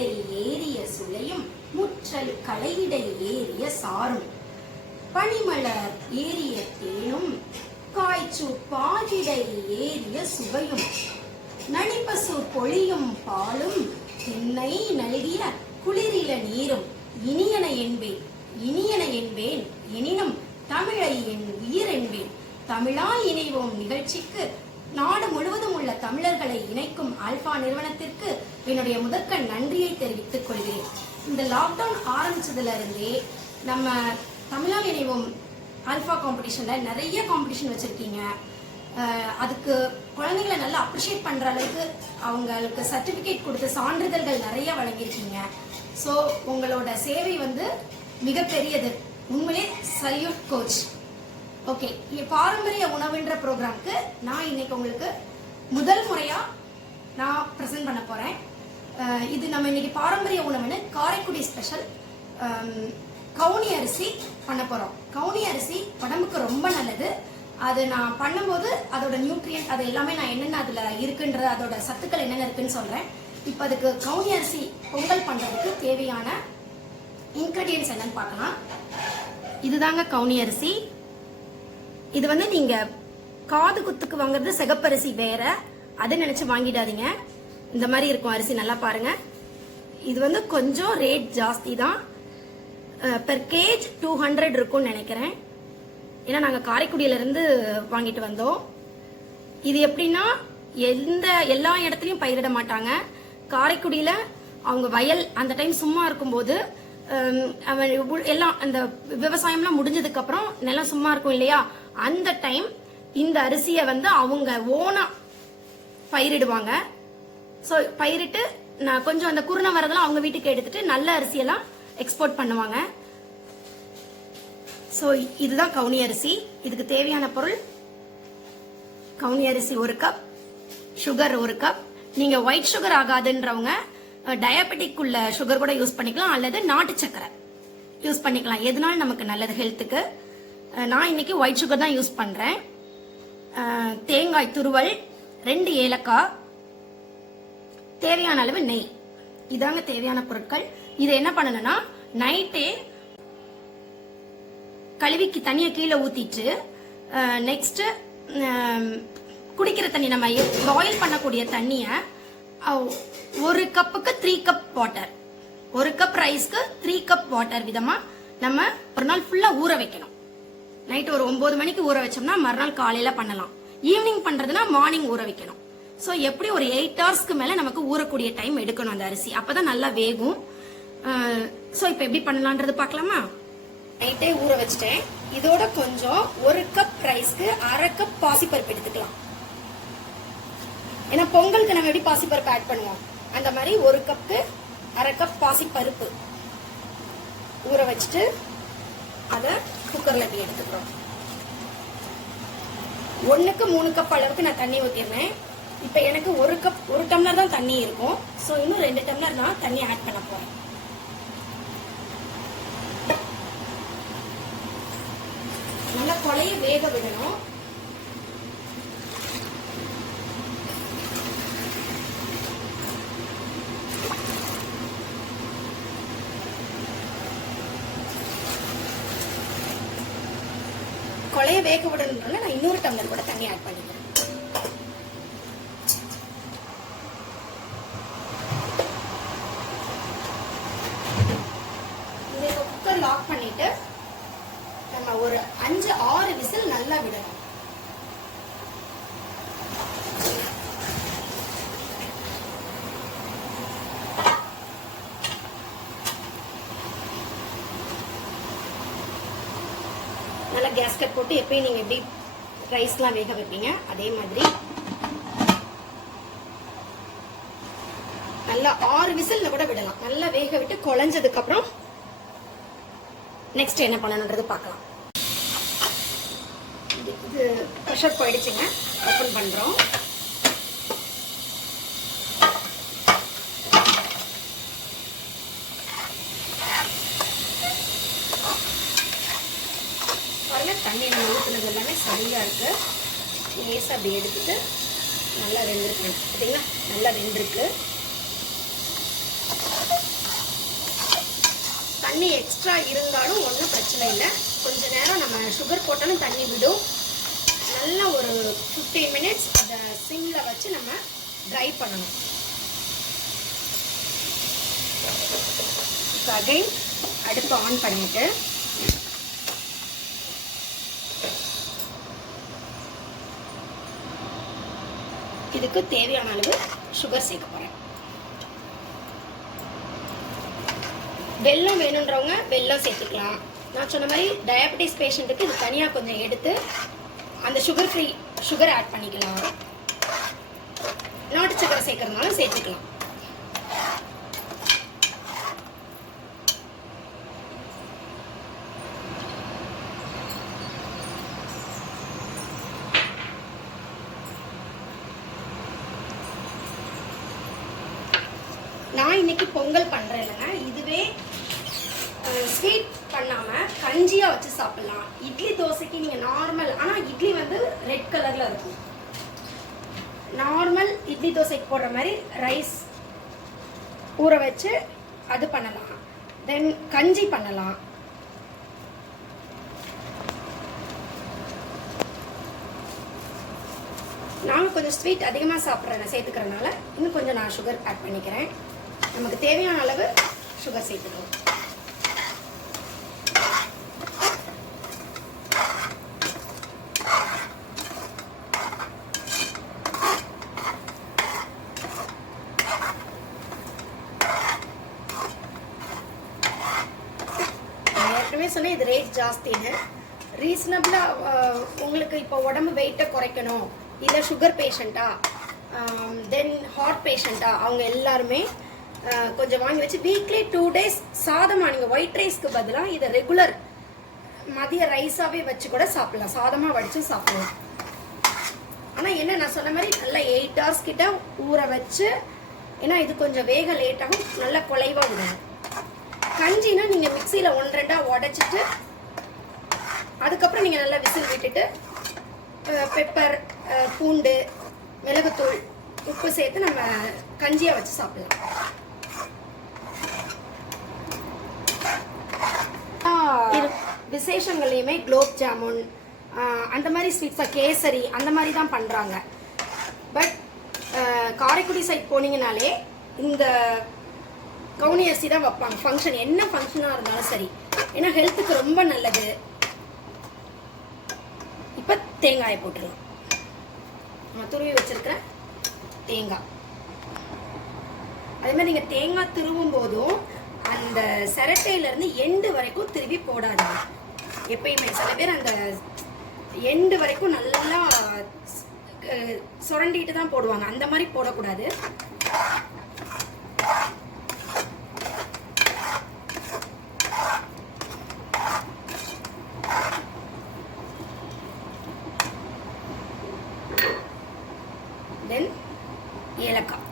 காயிடை ஏறிய சுளையும் முற்றல் களையிடை ஏறிய சாரும் பனிமலர் ஏறிய தேனும் காய்ச்சு பாகிடை ஏறிய சுவையும் நனிப்பசு பொழியும் பாலும் திண்ணை நல்கிய குளிரில நீரும் இனியன என்பேன் எனினும் தமிழை என் உயிர் என்பேன். தமிழால் இணைவோம் நிகழ்ச்சிக்கு நாடு முழுவதும் உள்ள தமிழர்களை இணைக்கும் ஆல்பா நிறுவனத்திற்கு என்னுடைய முதற்க நன்றியை தெரிவித்துக் கொள்கிறேன். இந்த லாக்டவுன் ஆரம்பிச்சதுல இருந்தே நம்ம தமிழால் இணைவோம் ஆல்பா காம்படிஷன்ல நிறைய காம்படிஷன் வச்சிருக்கீங்க. அதுக்கு குழந்தைங்களை நல்லா அப்ரிஷியேட் பண்ற அளவுக்கு அவங்களுக்கு சர்டிபிகேட் கொடுத்து சான்றிதழ்கள் நிறைய வழங்கியிருக்கீங்க. ஸோ உங்களோட சேவை மிகப்பெரியது. உண்மையிலே சல்யூட் கோச். ஓகே, பாரம்பரிய உணவுன்ற ப்ரோக்ராம்க்கு நான் இன்னைக்கு உங்களுக்கு முதல் முறையா நான் ப்ரெசென்ட் பண்ண போறேன். இது நம்ம இன்னைக்கு பாரம்பரிய உணவுன்னு காரைக்குடி ஸ்பெஷல் கவுனி அரிசி பண்ண போறோம். கவுனி அரிசி உடம்புக்கு ரொம்ப நல்லது. அது நான் பண்ணும்போது அதோட நியூட்ரியன்ட் அது எல்லாமே நான் என்னென்ன அதுல இருக்குன்ற அதோட சத்துக்கள் என்னென்ன இருக்குன்னு சொல்றேன். இப்போ அதுக்கு கவுனி அரிசி பொங்கல் பண்றதுக்கு தேவையான இன்கிரீடியன்ஸ் என்னன்னு பார்க்கலாம். இதுதாங்க கவுனி அரிசி. இது நீங்க காது குத்துக்கு வாங்குறது சிகப்பரிசி வேற, அதை நினைச்சு வாங்கிடாதீங்க. இந்த மாதிரி இருக்கும் அரிசி, நல்லா பாருங்க. இது கொஞ்சம் ரேட் ஜாஸ்தி தான். பெர் கேஜ் 200 இருக்கும்னு நினைக்கிறேன். ஏன்னா நாங்க காரைக்குடியில இருந்து வாங்கிட்டு வந்தோம். இது எப்படின்னா எல்லா இடத்துலயும் பயிரிட மாட்டாங்க. காரைக்குடியில அவங்க வயல் அந்த டைம் சும்மா இருக்கும்போது எல்லாம் அந்த விவசாயம்லாம் முடிஞ்சதுக்கு அப்புறம் நிலம் சும்மா இருக்கும் இல்லையா, அந்த டைம் இந்த அரிசியை அவங்க ஓனா பயிரிடுவாங்க. ஸோ பயிரிட்டு நான் கொஞ்சம் அந்த குருணை வரதெல்லாம் அவங்க வீட்டுக்கு எடுத்துட்டு நல்ல அரிசியெல்லாம் எக்ஸ்போர்ட் பண்ணுவாங்க. ஸோ இதுதான் கவுனி அரிசி. இதுக்கு தேவையான பொருள் கவுனி அரிசி 1 கப், சுகர் 1 கப். நீங்க ஒயிட் சுகர் ஆகாதுன்றவங்க டயபெட்டிக் உள்ள சுகர் கூட யூஸ் பண்ணிக்கலாம், அல்லது நாட்டு சக்கரை யூஸ் பண்ணிக்கலாம். எதுனாலும் நமக்கு நல்லது ஹெல்த்துக்கு. நான் இன்னைக்கு ஒயிட் சுகர் தான் யூஸ் பண்றேன். தேங்காய் துருவல், 2 ஏலக்காய், தேவையான அளவு நெய். இதாங்க தேவையான பொருட்கள். இதை என்ன பண்ணணும்னா நைட்டே கழுவிக்கு தண்ணியை கீழே ஊத்திட்டு நெக்ஸ்ட் குடிக்கிற தண்ணி நம்ம பாயில் பண்ணக்கூடிய தண்ணிய 1 கப்புக்கு 3 கப் வாட்டர், 1 கப் ரைஸ்க்கு 3 கப் வாட்டர் விதமா நம்ம ஒரு நாள் ஃபுல்லா ஊற வைக்கணும். நைட் ஒரு 9 மணிக்கு ஊற வச்சோம்னா மறுநாள் காலையில பண்ணலாம். ஈவினிங் பண்றதுன்னா மார்னிங் ஊற வைக்கணும். ஸோ எப்படி ஒரு 8 ஹவர்ஸ்க்கு மேல நமக்கு ஊறக்கூடிய டைம் எடுக்கணும் அந்த அரிசி, அப்பதான் நல்லா வேகும். ஸோ இப்போ எப்படி பண்ணலான்றது பார்க்கலாமா? நைட்டே ஊற வச்சுட்டேன். இதோட கொஞ்சம் 1 கப் ரைஸ்க்கு 1/2 கப் பாசிப்பருப்பு எடுத்துக்கலாம். ஏன்னா பொங்கலுக்கு நம்ம எப்படி பாசிப்பருப்பு ஆட் பண்ணுவோம், அந்த மாதிரி 1 கப்புக்கு 1/2 கப் பாசிப்பருப்பு ஊற வச்சுட்டு அதை குக்கர்ல எப்படி எடுத்துக்கிறோம். 1க்கு 3 கப் அளவுக்கு நான் தண்ணி ஊத்திடுறேன். இப்ப எனக்கு 1 டம்ளர் தான் தண்ணி இருக்கும். ஸோ இன்னும் 2 டம்ளர் நான் தண்ணி ஆட் பண்ண போறேன். நல்லா கொலைய வேக விடணும். கொலைய வேக விடணும்னால நான் இன்னொரு டம்ளர் கூட தண்ணி ஆட் பண்ணிக்கிறேன். இதை குக்கர் லாக் பண்ணிட்டு நம்ம ஒரு 5-6 விசில் நல்லா விடணும். நல்லா கேஸ்கட் போட்டு எப்பயும் நீங்க எப்படி ரைஸ்லாம் வேக வைப்பீங்க அதே மாதிரி நல்லா 6 விசில்ல கூட விடலாம். நல்லா வேக விட்டு குழஞ்சதுக்கு அப்புறம் நெக்ஸ்ட் என்ன பண்ணணும்ன்றது பார்க்கலாம். இது ப்ரெஷர் போயிடுச்சுங்க. ஓப்பன் பண்றோம். பாருங்க, தண்ணி நம்ம ஊற்றுனது எல்லாமே சரியா இருக்கு. லேசாக அப்படி எடுத்துட்டு நல்லா வெந்திருக்கு. பார்த்தீங்களா, நல்லா வெந்திருக்கு. தண்ணி எக்ஸ்ட்ரா இருந்தாலும் ஒன்றும் பிரச்சனை இல்லை. கொஞ்ச நேரம் நம்ம சுகர் போட்டாலும் தண்ணி விடும். நல்லா ஒரு 15 மினிட்ஸ் அதை சிம்மில் வச்சு நம்ம ட்ரை பண்ணணும். இப்போ அகைன் அடுப்பு ஆன் பண்ணிவிட்டு இதுக்கு தேவையான அளவு சுகர் சேர்க்க போகிறேன். வெல்லம் வேணுன்றவங்க வெல்லம் சேர்த்துக்கலாம். நான் சொன்ன மாதிரி டயபெட்டிஸ் பேஷண்ட்டுக்கு இது தனியாக கொஞ்சம் எடுத்து அந்த சுகர் ஃப்ரீ சுகர் ஆட் பண்ணிக்கலாம். நாட்டு சக்கரை சேர்க்கறதுனால சேர்த்துக்கலாம். நான் இன்னைக்கு பொங்கல் பண்ணுறேன் இல்லைங்க. இதுவே ஸ்வீட் பண்ணாமல் கஞ்சியாக வச்சு சாப்பிட்லாம். இட்லி தோசைக்கு நீங்கள் நார்மல், ஆனால் இட்லி வந்து ரெட் கலரில் இருக்கும். நார்மல் இட்லி தோசைக்கு போடுற மாதிரி ரைஸ் ஊற வச்சு அது பண்ணலாம். தென் கஞ்சி பண்ணலாம். நாங்கள் கொஞ்சம் ஸ்வீட் அதிகமாக சேர்த்துக்கிறதுனால இன்னும் கொஞ்சம் நான் சுகர் ஆட் பண்ணிக்கிறேன். நமக்கு தேவையான அளவு சுகர் சேர்த்துக்கலாம். ஏற்கனவே சொன்னேன் இது ரேட் ஜாஸ்தின்னு. ரீசனபிளாக உங்களுக்கு இப்போ உடம்பு வெயிட்டை குறைக்கணும், இல்லை சுகர் பேஷண்ட்டா, தென் ஹார்ட் பேஷண்ட்டா, அவங்க எல்லாருமே கொஞ்சம் வாங்கி வச்சு வீக்லி 2 days சாதமாக நீங்கள் ஒயிட் ரைஸ்க்கு பதிலாக இதை ரெகுலர் மதிய ரைஸாகவே வச்சு கூட சாப்பிடலாம். சாதமாக வடித்து சாப்பிடலாம். ஆனால் என்ன நான் சொன்ன மாதிரி நல்லா 8 hours கிட்ட ஊற வச்சு, ஏன்னா இது கொஞ்சம் வேக லேட்டாகும், நல்லா குலைவாக விடணும். கஞ்சினா நீங்கள் மிக்சியில் 1-2 உடைச்சிட்டு அதுக்கப்புறம் நீங்கள் நல்லா விசில் விட்டுட்டு பெப்பர், பூண்டு, மிளகுத்தூள், உப்பு சேர்த்து நம்ம கஞ்சியாக வச்சு சாப்பிடலாம். விசேஷங்கள்லையுமே குலோப் ஜாமுன் அந்த மாதிரி ஸ்வீட்ஸாக, கேசரி அந்த மாதிரி தான் பண்ணுறாங்க. பட் காரைக்குடி சைட் போனீங்கனாலே இந்த கவுனி அரிசி தான் வைப்பாங்க. ஃபங்க்ஷன் என்ன ஃபங்க்ஷனாக இருந்தாலும் சரி, ஏன்னா ஹெல்த்துக்கு ரொம்ப நல்லது. இப்போ தேங்காயை போட்டுடலாம். நான் துருவி வச்சிருக்கிறேன் தேங்காய். அதே மாதிரி நீங்கள் தேங்காய் திருவும் போதும் அந்த சிரட்டையிலேருந்து எண்டு வரைக்கும் திருவி போடாதீங்க. எப்பயுமே சில பேர் அந்த எண்டு வரைக்கும் நல்லா சுரண்டிட்டு தான் போடுவாங்க. அந்த மாதிரி போடக்கூடாது. தென் ஏலக்காய்.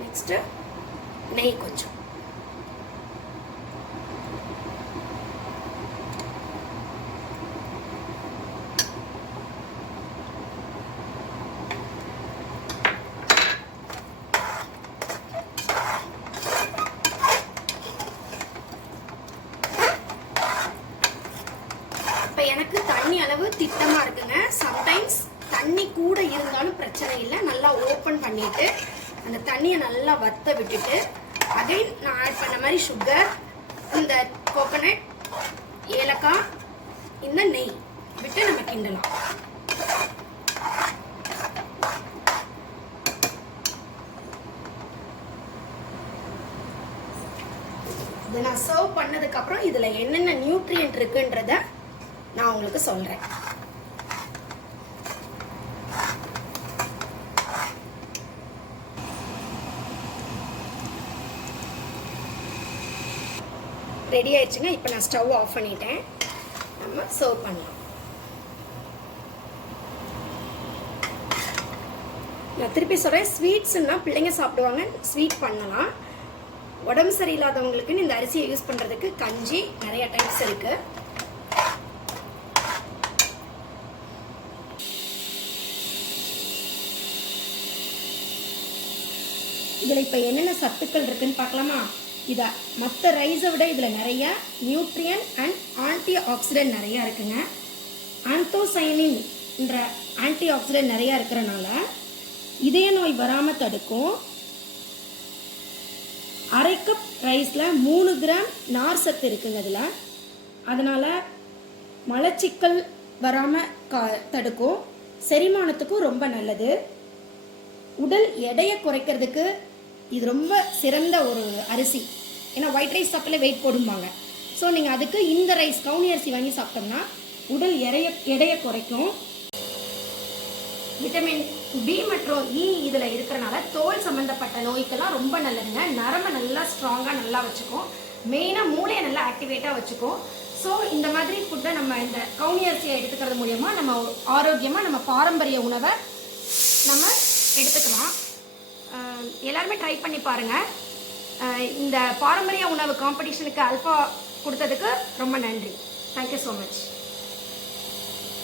நெக்ஸ்ட் நெய் கொஞ்சம். இப்போ எனக்கு தண்ணி அளவு திட்டமாக இருக்குங்க. சம்டைம்ஸ் தண்ணி கூட இருந்தாலும் பிரச்சனை இல்லை. நல்லா ஓப்பன் பண்ணிட்டு அந்த தண்ணியை நல்லா வத்த விட்டுட்டு அகைன் நான் ஆட் பண்ண மாதிரி சுகர், இந்த கோகோனட், ஏலக்காய், இந்த நெய் விட்டு நம்ம கிண்டலாம். இதை நான் சர்வ் பண்ணதுக்கப்புறம் இதில் என்னென்ன நியூட்ரியன்ட் இருக்குன்றத நான் உங்களுக்கு சொல்கிறேன். ரெடி ஆயிடுச்சுங்க. இப்போ நான் ஸ்டவ் ஆஃப் பண்ணிட்டேன். நம்ம சர்வ் பண்ணலாம். நான் திருப்பி சொல்கிறேன், ஸ்வீட்ஸ்ன்னா பிள்ளைங்க சாப்பிடுவாங்க, ஸ்வீட் பண்ணலாம். உடம்பு சரியில்லாதவங்களுக்குன்னு இந்த அரிசியை யூஸ் பண்ணுறதுக்கு கஞ்சி நிறைய டைப்ஸ் இருக்குது. இதில் இப்போ என்னென்ன சத்துக்கள் இருக்குன்னு பார்க்கலாமா? இதை மற்ற ரைஸை விட இதில் நிறைய நியூட்ரியன் அண்ட் ஆன்டி ஆக்சிடென்ட் நிறையா இருக்குங்க. ஆந்தோசைனின்ன்ற ஆன்டி ஆக்சிடென்ட் நிறையா இருக்கிறனால இதய நோய் வராமல் தடுக்கும். அரை கப் ரைஸில் 3 கிராம் நார் சத்து இருக்குங்க இதில். அதனால் மலச்சிக்கல் வராமல் தடுக்கும். செரிமானத்துக்கும் ரொம்ப நல்லது. உடல் எடையை குறைக்கிறதுக்கு இது ரொம்ப சிறந்த ஒரு அரிசி. ஏன்னா ஒயிட் ரைஸ் சாப்பிட்டாலே வெயிட் போடும்பாங்க. ஸோ நீங்கள் அதுக்கு இந்த ரைஸ் கவுனி அரிசி வாங்கி சாப்பிட்டோம்னா உடல் எடையை குறைக்கும். விட்டமின் பி மற்றும் இ இதில் இருக்கிறனால தோல் சம்மந்தப்பட்ட நோய்க்கெல்லாம் ரொம்ப நல்லதுங்க. நரம்பை நல்லா ஸ்ட்ராங்காக நல்லா வச்சுக்கும். மெயினாக மூளையை நல்லா ஆக்டிவேட்டாக வச்சுக்கும். ஸோ இந்த மாதிரி ஃபுட்டை நம்ம இந்த கவுனி அரிசியை எடுத்துக்கிறது மூலயமா நம்ம ஆரோக்கியமாக நம்ம பாரம்பரிய உணவை நம்ம எடுத்துக்கலாம். எல்லாருமே ட்ரை பண்ணி பாருங்கள். இந்த பாரம்பரிய உணவு காம்படிஷனுக்கு அல்ஃபா கொடுத்ததுக்கு ரொம்ப நன்றி. Thank you so much.